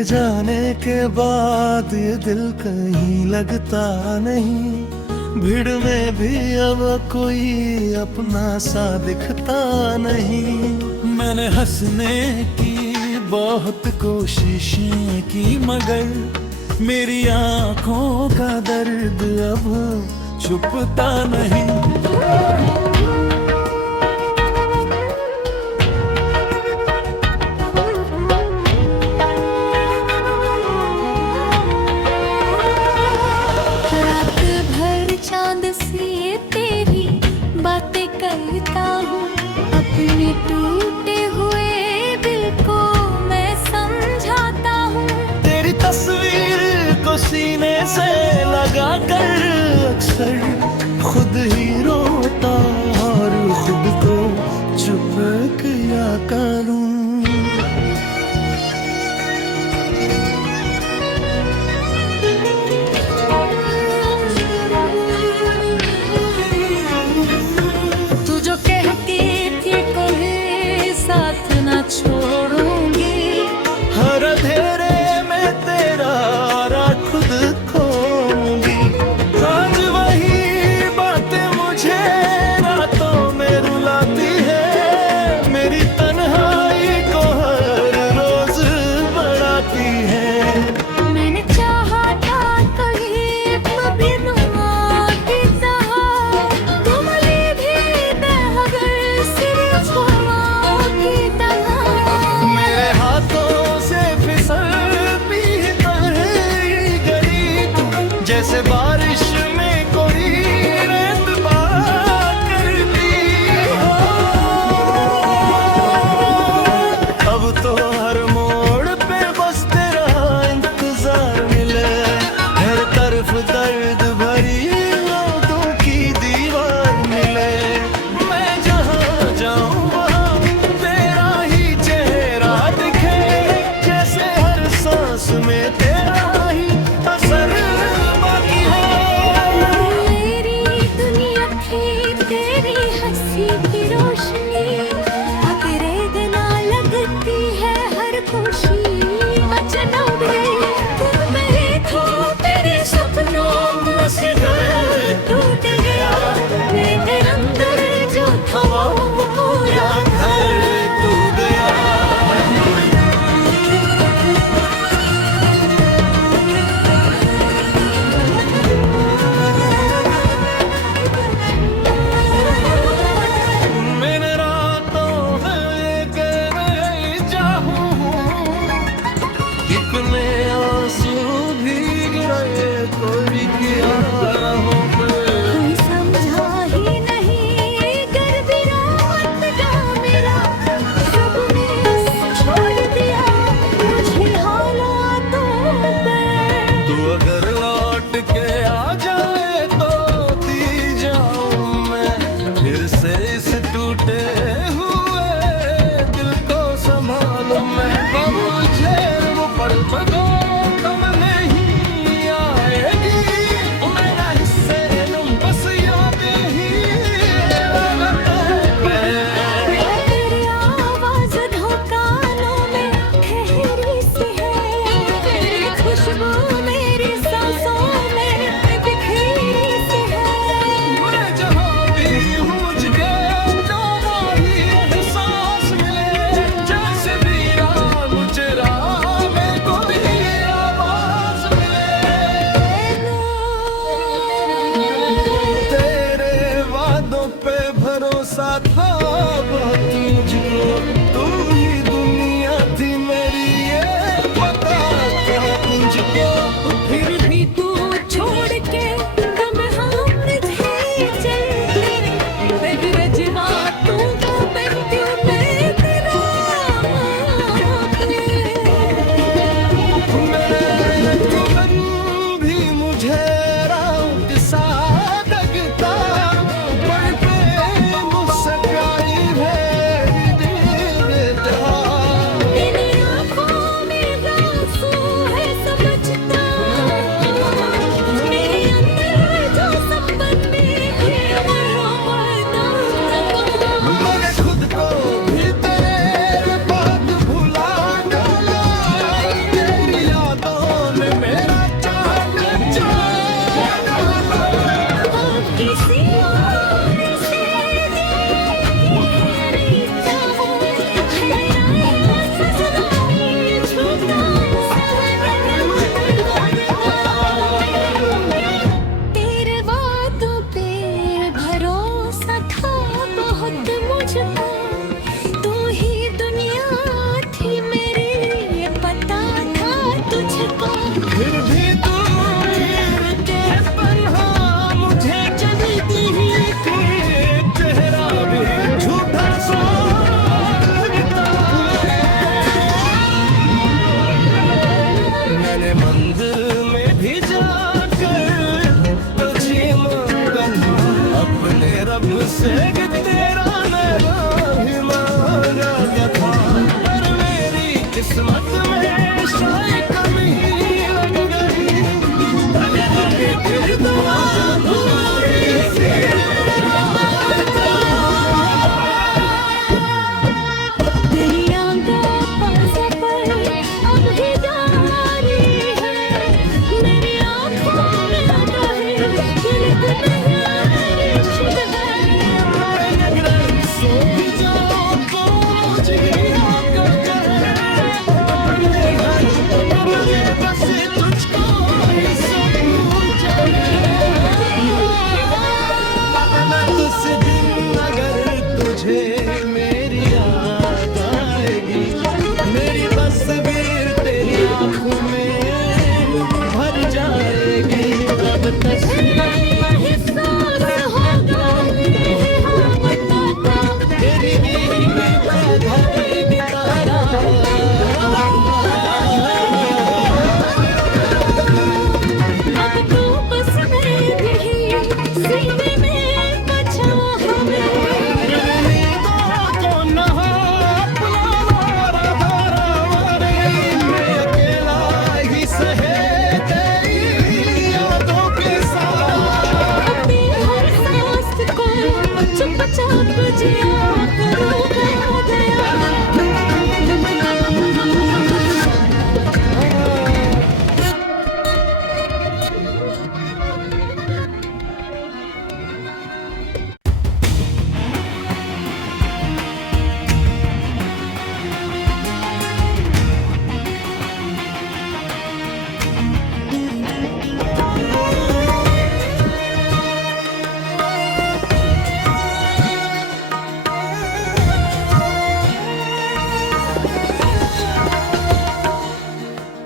तेरे जाने के बाद ये दिल कहीं लगता नहीं, भीड़ में भी अब कोई अपना सा दिखता नहीं। मैंने हंसने की बहुत कोशिशें की मगर मेरी आंखों का दर्द अब छुपता नहीं। करता हूँ अपने टूटे हुए दिल को मैं समझाता हूँ। तेरी तस्वीर को सीने से लगा कर अक्सर खुद ही रोता और खुद को चुप किया करूँ। छोड़ूंगी हर अंधेरे में तेरा राह खुद खोऊंगी। आज वही बातें मुझे रातों में रुलाती है, मेरी तन्हाई को हर रोज बढ़ाती है। मैंने चाहा था कहीं कभी नुमा की तरह, तुमने भी बहकर सिर्फ हवा की तरह। जैसे बारिश में कोई रेत बात करती हो, अब तो हर मोड़ पे बस तेरा इंतजार मिले। हर तरफ दर्द भरी यादों की दीवार मिले। मैं जहाँ जाऊँ वहाँ तेरा ही चेहरा दिखे, जैसे हर सांस में तेरा ही असर। की रोशनी तेरे बिना लगती है हर खुशी अचानक तुम मेरे खो तेरे सपनों में से टूट गया। मेरे अंदर जो था वो पूरा घर टूट गया। भरोसा था बहुत मुझको, तू ही दुनिया थी मेरी ये पता था मुझको। फिर भी तू छोड़ के हम थे चलते बेरजवा तू तो बनती मैं तेरा मेरे तुमन भी मुझे रात सा लगता। रब से कि तेरा नैना ही मांगा गया था, पर मेरी किस्मत में शायद कमी लग गई। फिर दुआ थोड़ी सी तेरी आंखों पर सफर अब भी जारी है, मेरी आंखों में आता है कि तुम्हें इश्क है। अगर सो भी जाओ तो मुझे याद करके बस तुझको ही सोचूं उस दिन अगर तुझे मेरी याद आएगी, मेरी तस्वीर तेरी आंखों में भर जाएगी। अब एहसास होगा तेरी नींद बधाएगी तारा। अब तो बस मेरे ही सीने में बचा हमें। नींदों को नहा अपना मारा धारा मारे, मैं अकेला ही सहे तेरी यादों के साथ। अपनी हर सांस को चुपचाप जिया करो गया।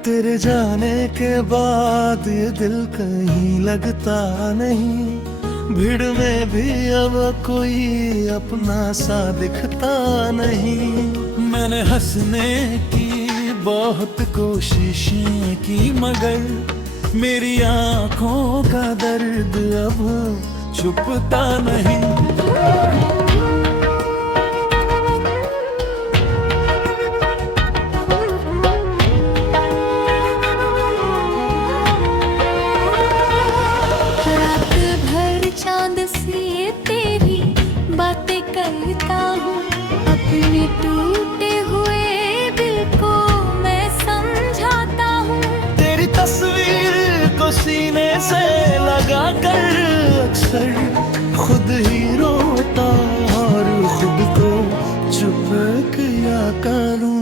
तेरे जाने के बाद ये दिल कहीं लगता नहीं, भीड़ में भी अब कोई अपना सा दिखता नहीं। मैंने हंसने की बहुत कोशिशें की, मगर मेरी आंखों का दर्द अब छुपता नहीं। रात भर चांद सी तेरी बातें करता हूँ, अपने टूटे हुए दिल को मैं समझाता हूँ। तेरी तस्वीर को सीने से लगा कर अक्सर खुद ही रोता और खुद को चुप किया करूं।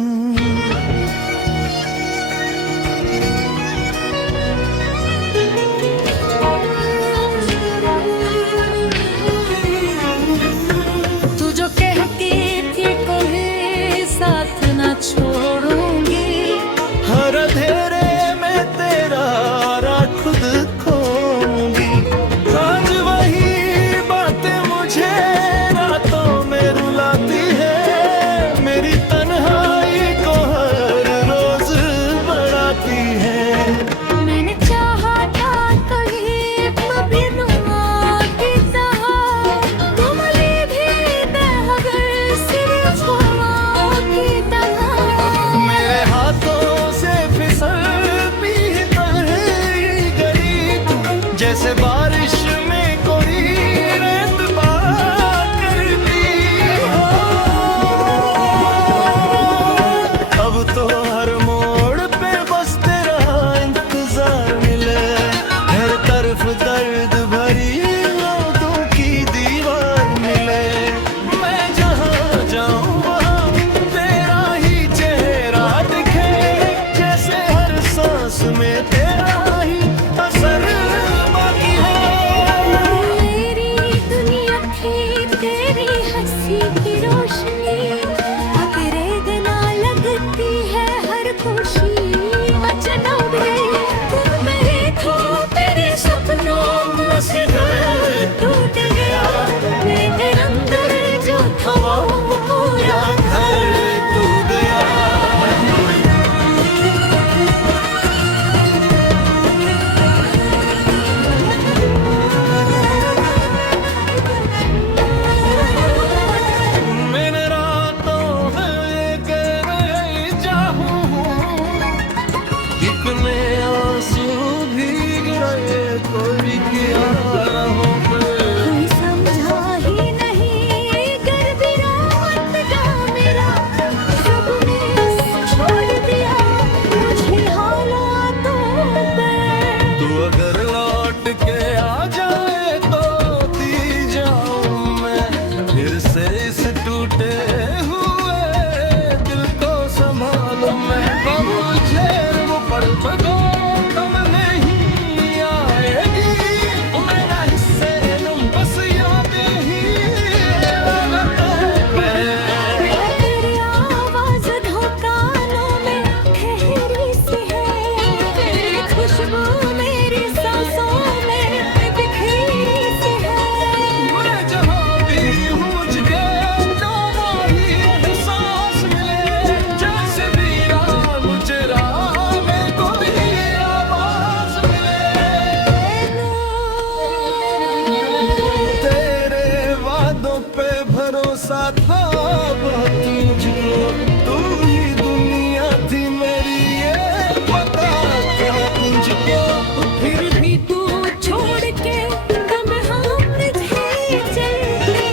तू जो कहती थी कभी साथ ना छोड़ूंगी, हर अंधेरे में तेरा राह खुद खोऊंगी। आज वही बातें मुझे रातों में रुलाती है, मेरी तन्हाई को हर रोज बढ़ाती है। मैंने चाहा था कहीं कभी नुमा की तरह, तुम ले भी दहगर सिर्फ हवा की तरह। मेरे हाथों से फिसलती तरह गई तू, जैसे बारिश में कोई रेत बात करती हो। अब तो हर मोड़ पे बस तेरा इंतजार मिले, हर तरफ दर्द भरी यादों की दीवार मिले। मैं जहाँ जाऊँ वहाँ तेरा ही चेहरा दिखे, जैसे हर सांस में तेरा ही असर बाकी है। पे भरोसा था बहुत मुझको, तुम ही दुनिया थी मेरी ये पता था मुझको। फिर भी तू छोड़ के दम हम मुझे चलते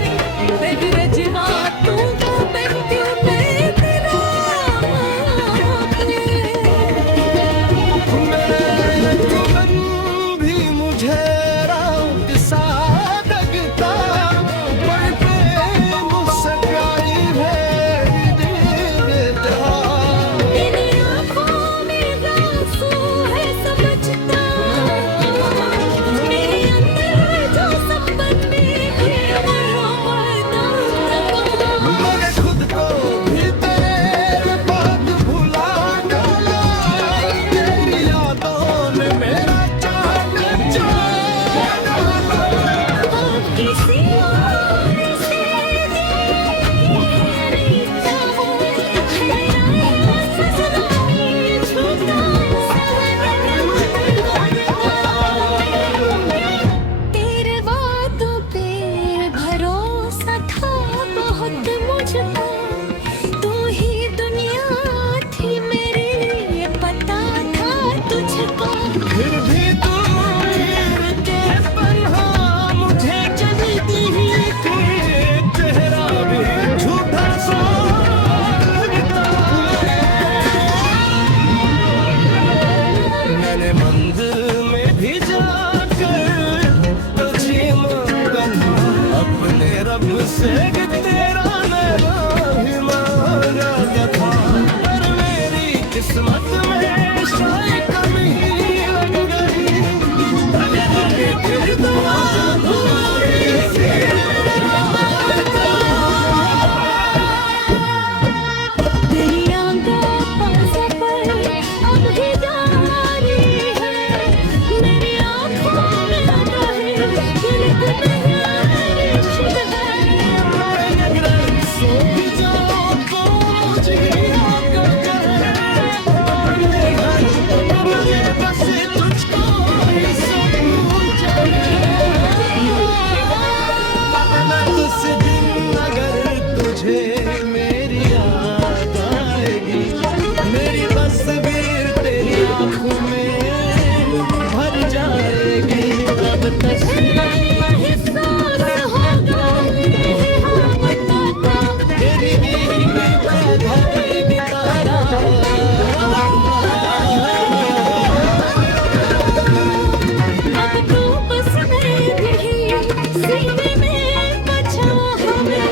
बेगरजवा तू तो बनती मैं तेरा मेरे तुमन भी मुझे रात सा लगता, पर पे मुस्काई भेज देता। तेरी आँखों में आंसू है समझता, मेरे अंदर जो संपत में है मरता। मैंने खुद को भी तेरे बाद भुला डाला, तेरी यादों ने मेरा चाल चढ़ा डाला। किसी और से नहीं चाहूँ, मेरा सजनाई छूटा तेरे वादों पे भरोसा था बहुत मुझको, तू ही दुनिया थी मेरी ये पता था तुझको। फिर भी तू मेरे के पन्हा मुझे चलती ही थी, चेहरा भी झूठा सा लगता। मैंने मंदिर में भी जाकर तुझे मांगा, अपने रब से कि तेरा नैना ही मांगा था, पर मेरी किस्मत में शायद कमी लग गई। फिर दुआ थोड़ी सी तेरी आँखों पर सफर अब भी जारी है, मेरी आँखों में आता है कि तुम्हारा इश्क है। सो भी जाओ तो मुझे आकर कहे, मुझे बस तुझको ही सब उस दिन अगर तुझे मेरी याद आएगी, मेरी तस्वीर तेरी आंखों में भर जाएगी। अब एहसास होगा तेरी बीवी पैदा करेगी तारा। अब तो बस मैं ही सीने में बचा हमें।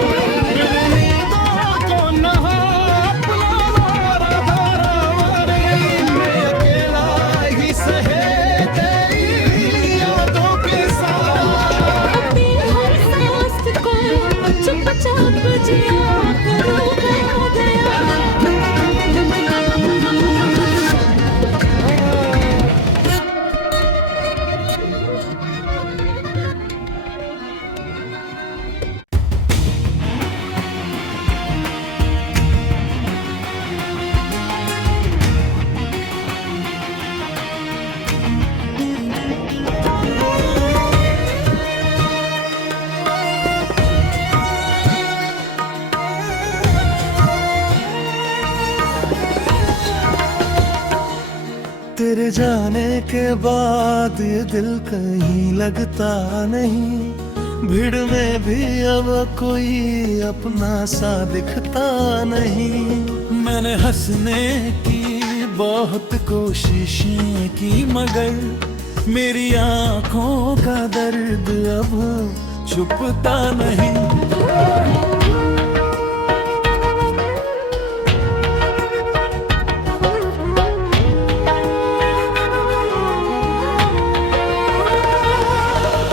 अपनी हर सांस को चुपचाप जिया करूँगा गया। तेरे जाने के बाद ये दिल कहीं लगता नहीं, भीड़ में भी अब कोई अपना सा दिखता नहीं। मैंने हंसने की बहुत कोशिशें की, मगर मेरी आंखों का दर्द अब छुपता नहीं।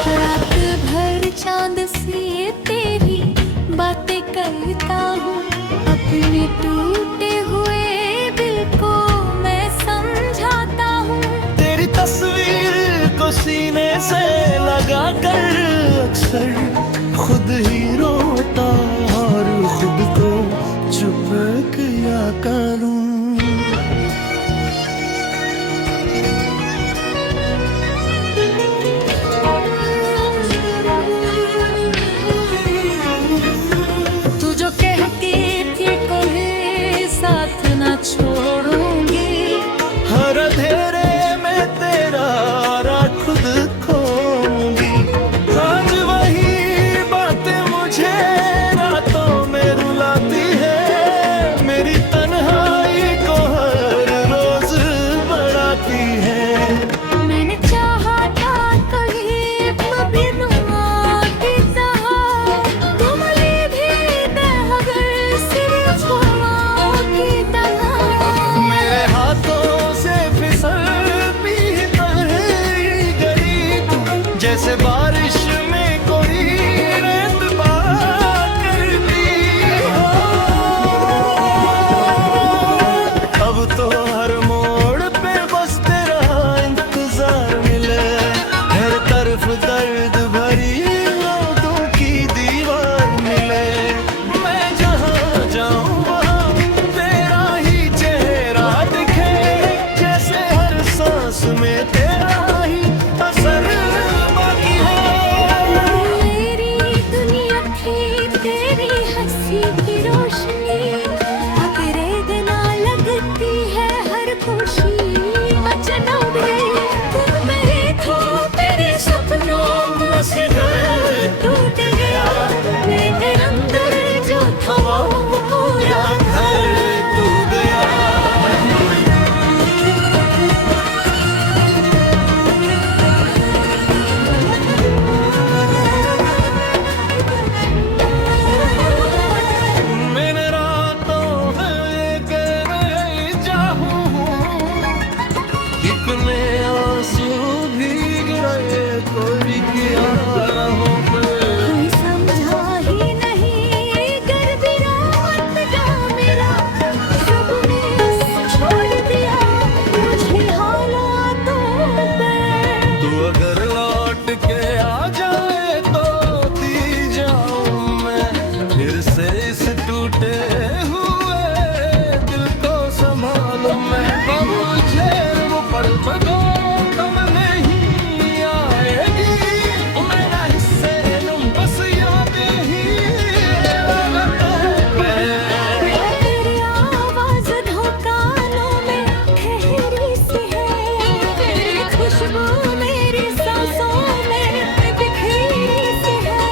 रात भर चांद सी तेरी बातें करता हूँ, अपने टूटे हुए दिल को मैं समझाता हूँ। तेरी तस्वीर को सीने से लगा कर अक्सर खुद ही रोता और खुद को चुप किया करूं। बारिश में कोई रेत बात करती हो। अब तो हर मोड़ पे बस तेरा इंतजार मिले, हर तरफ दर्द भरी यादों की दीवार मिले। मैं जहाँ जाऊँ वहाँ तेरा ही चेहरा दिखे, जैसे हर सांस में तेरा ही असर बाकी हो। मेरी दुनिया थी तेरी हंसी की रोशनी, अब रेगना लगती है हर खुशी। अचानक तुम मेरे थे, तेरे सपनों में से घर टूट गया। मेरे अंदर जो था वो पूरा घर तू गया। मैंने रातों में गए जाऊं, कितने आंसू भीग रहे कोई किया हो। कोई समझा ही नहीं, कर दिया का मेरा सबने छोड़ दिया मुझे हालातों पे। तू अगर लौट के आ जाए तो दी जाऊं मैं फिर से इस टूटे हुए दिल को संभालूं मैं। मुझे वो पल पलो कम नहीं आएगी, मेरा हिस्से तुम बस याद ही तेरी आवाज धोकानों में ठहरी सी है, तेरी खुशबू मेरी सांसों में बिखरी सी है।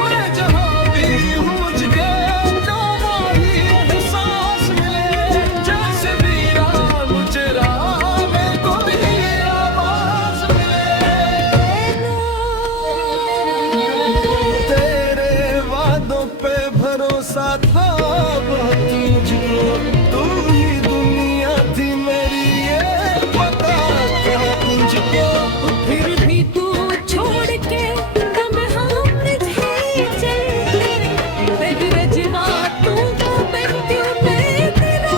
मैं जहाँ भी हूँ मुझे तो वही एहसास मिले, जैसे वीरान मुझे राह में कोई आवाज मिले। तेरे वादों पे भरोसा था बहुत मुझको, तू ही दुनिया थी मेरी ये पता था मुझको। फिर भी तू छोड़ के दम हम मुझे चलते, तेरे जज्बातों को बनती मैं तेरा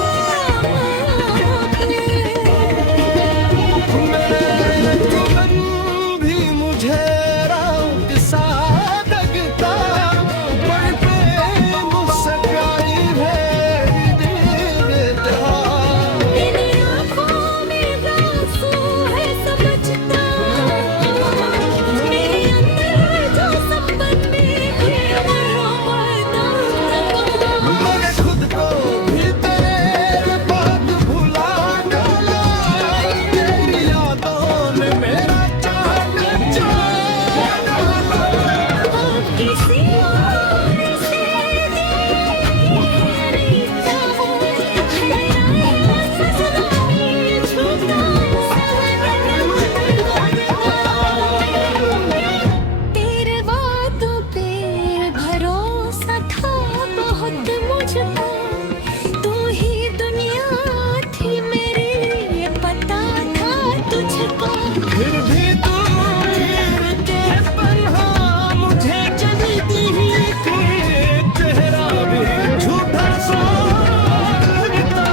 मेरे जीवन भी मुझे रात सा लगता, पर पे मुस्काई भेज देता। तेरी आँखों में आंसू है समझता, मेरे अंदर जो सपने थे वो बता। मैंने खुद को भी तेरे बाद भुला डाला, तेरी यादों ने मेरा चाल चल डाला। किसी और से तेरी चाहूं, सजनाई छूटा तेरे वादों पे भरोसा था बहुत मुझको, तू ही दुनिया थी मेरी ये पता था तुझको। फिर भी तू गिर के पन्हा मुझे चलती ही थी, चेहरा भी झूठा सा लगता।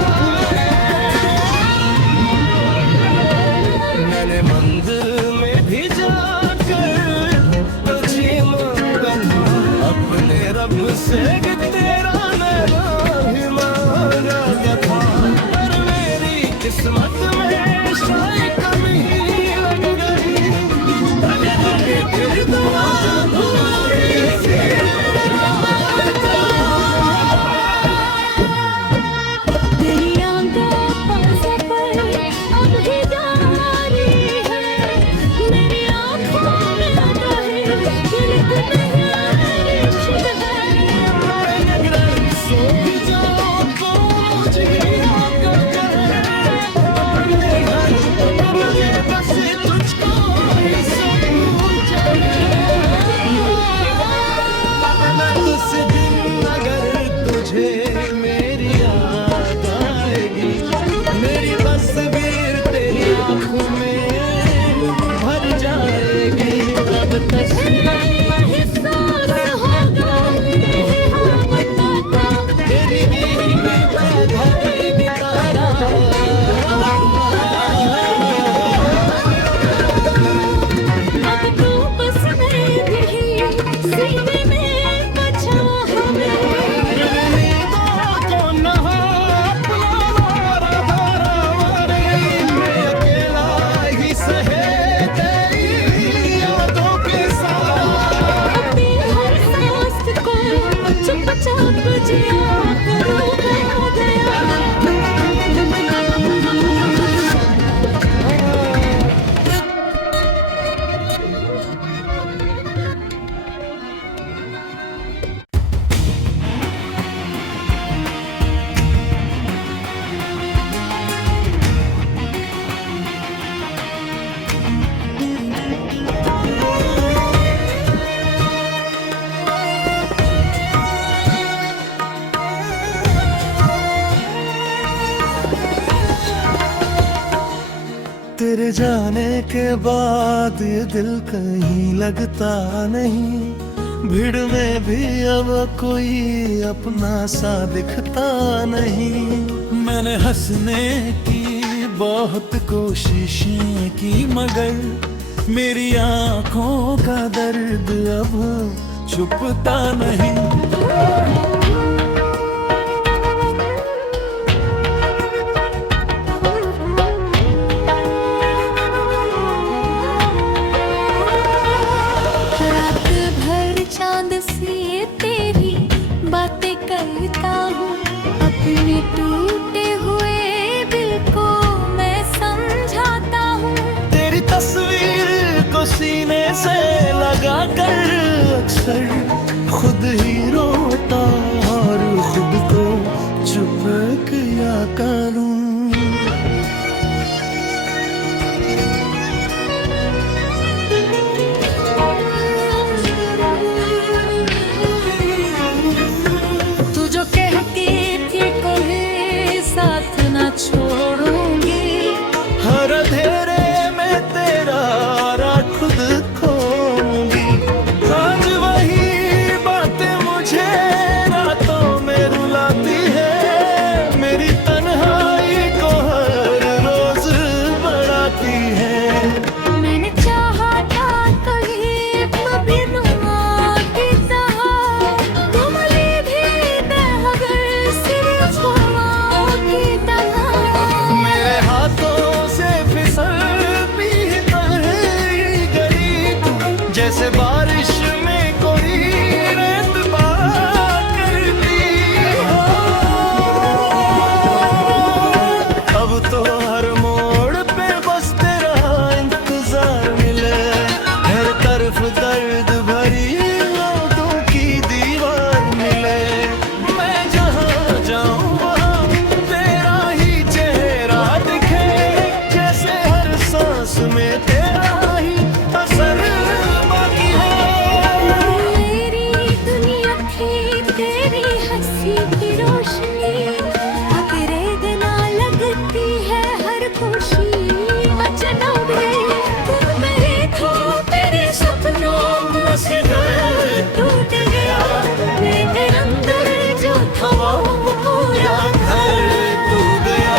मैंने मंदिर में भी जाकर तुझे मंगन अपने रब से कि तेरा नैना ही मांगा था, पर मेरी किस्मत में शायद कमी लग गई। तेरी दुआ भूली सी तेरी आंखों पर सफर अब भी जारी है, मेरी आंखों में आता है गिरत मेरा इश्क है। अगर सो भी जाओ तो मुझे याद कर तेरे जाने के बाद ये दिल कहीं लगता नहीं, भीड़ में भी अब कोई अपना सा दिखता नहीं। मैंने हंसने की बहुत कोशिशें की मगर मेरी आंखों का दर्द अब छुपता नहीं। करता हूँ अपने टूटे हुए दिल को मैं समझाता हूँ। तेरी तस्वीर को सीने से लगा कर अक्सर खुद ही रोता और खुद को चुप किया करूँ। छोड़ूंगी हर अंधेरे में तेरा राह खुद खोऊंगी। आज वही बातें मुझे रातों में रुलाती है, मेरी तन्हाई को हर रोज बढ़ाती है। मैंने चाहा था कहीं कभी नुमा की तरह, तुमने भी बहकर सिर्फ हवा की तरह। जैसे बारिश में कोई रेत बात करती हो, अब तो हर मोड़ पे बस तेरा इंतजार मिले। हर तरफ दर्द भरी यादों की दीवार मिले। मैं जहाँ जाऊँ वहाँ तेरा ही चेहरा दिखे, जैसे हर सांस में तेरा ही असर। तेरी हंसी की रोशनी तेरे बिना लगती है हर खुशी अचानक तुम मेरे खो तेरे सपनों में से टूट गया। मेरे अंदर जो था वो पूरा घर टूट गया।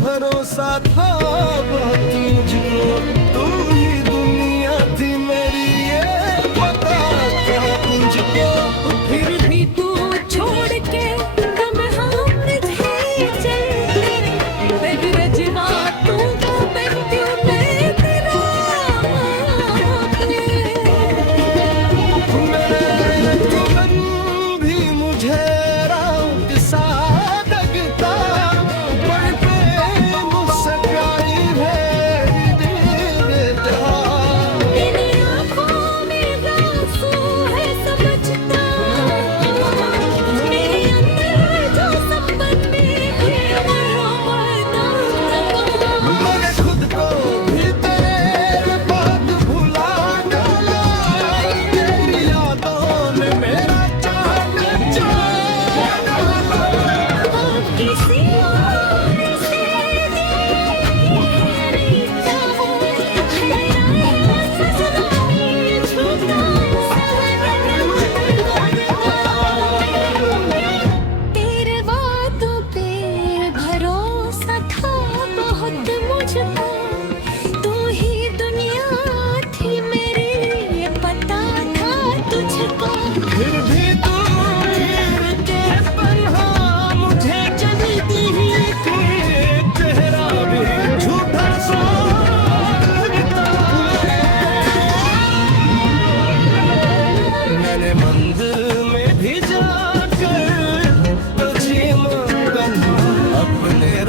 भरोसा था बहुत मुझको, तू ही दुनिया थी मेरी ये पता था मुझको। फिर भी तू छोड़ के दम हम थे चलते, बेबी रजवा तू तो बनती मैं तेरा मेरे तुमन भी मुझे रात सा लगता, पर पे मुस्काई है दिल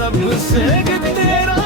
रब से कि तेरा